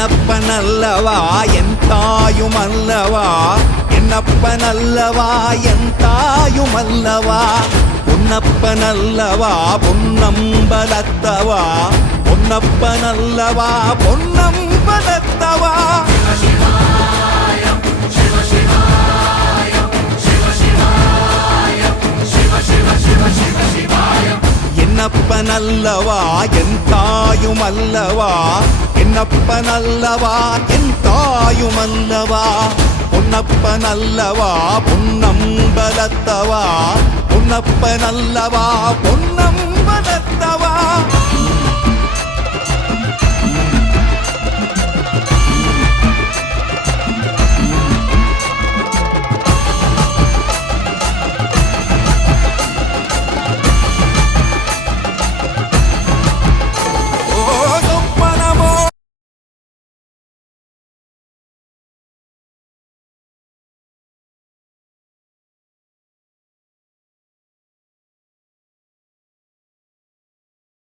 என்னப்பனல்லவா என் தாயுமல்லவா, என்னப்பனல்லவா என் தாயுமல்லவா, பொன்னப்பனல்லவா பொன்னம்பலத்தவா, பொன்னப்பனல்லவா பொன்னம்பலத்தவா. என்னப்பனல்லவா என் தாயுமல்லவா, என்னப்பனல்லவா என் தாயுமல்லவா, பொன்னப்பனல்லவா பொன்னம்பலத்தவா, பொன்னப்பனல்லவா பொன்னம்பலத்தவா.